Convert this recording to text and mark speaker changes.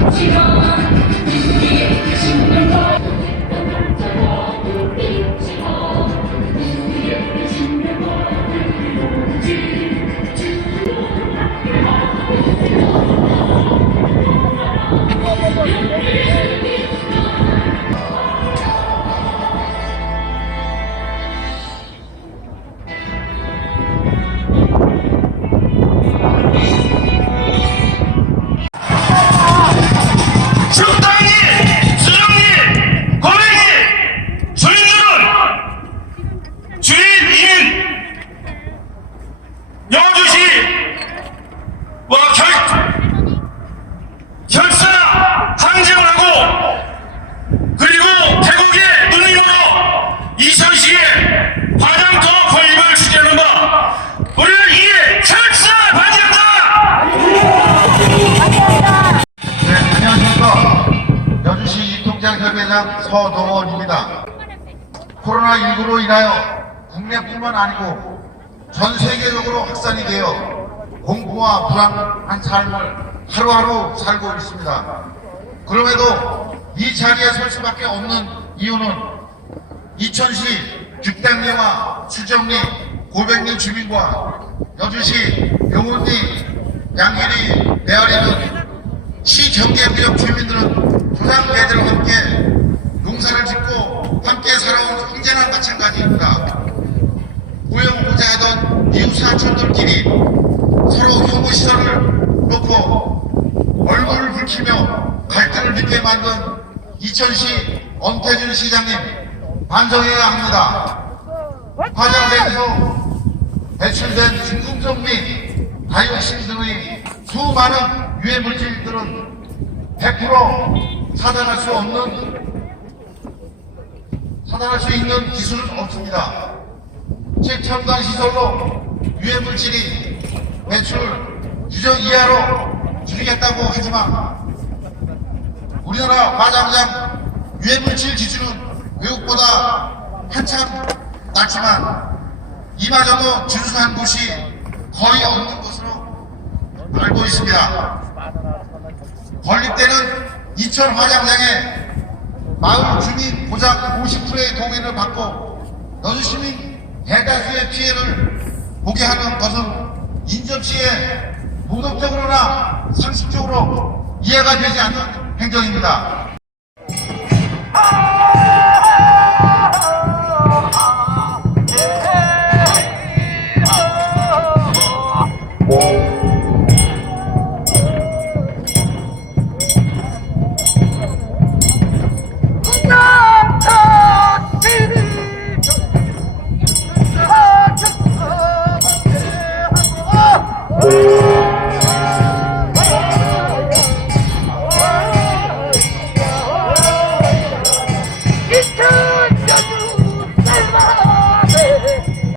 Speaker 1: 적당히 시
Speaker 2: 이통장협회장 서동원입니다. 코로나19로 인하여 국내뿐만 아니고 전 세계적으로 확산이 되어 공포와 불안한 삶을 하루하루 살고 있습니다. 그럼에도 이 자리에 설 수밖에 없는 이유는 이천시 죽당리와 수정리, 고백리 주민과 여주시 병원리, 양길이, 메아리는 시 경계구역 주민들은 조상대들과 형제나 마찬가지입니다. 무형무자하던 이웃 사촌들끼리 서로 혐오 시설을 놓고 얼굴을 붉히며 갈등을 빚게 만든 이천시 엄태준 시장님 반성해야 합니다. 화장대에서 배출된 중금속 및 다이옥신 등의 수많은 유해 물질들은 100% 차단할 수 없는 차단할 수 있는 기술은 없습니다. 최첨단 시설로 유해 물질이 배출 규정 이하로 줄이겠다고 하지만 우리나라 화장장 유해 물질 기준은 외국보다 한참 낮지만 이마저도 준수한 곳이 거의 없는 것으로 알고 있습니다. 건립되는 이천 화장장에 마을 주민 보장 50%의 동의를 받고 여주 시민 대다수의 피해를 보게 하는 것은 인접시에 도덕적으로나 상식적으로 이해가 되지 않는 행정입니다.
Speaker 3: Thank you.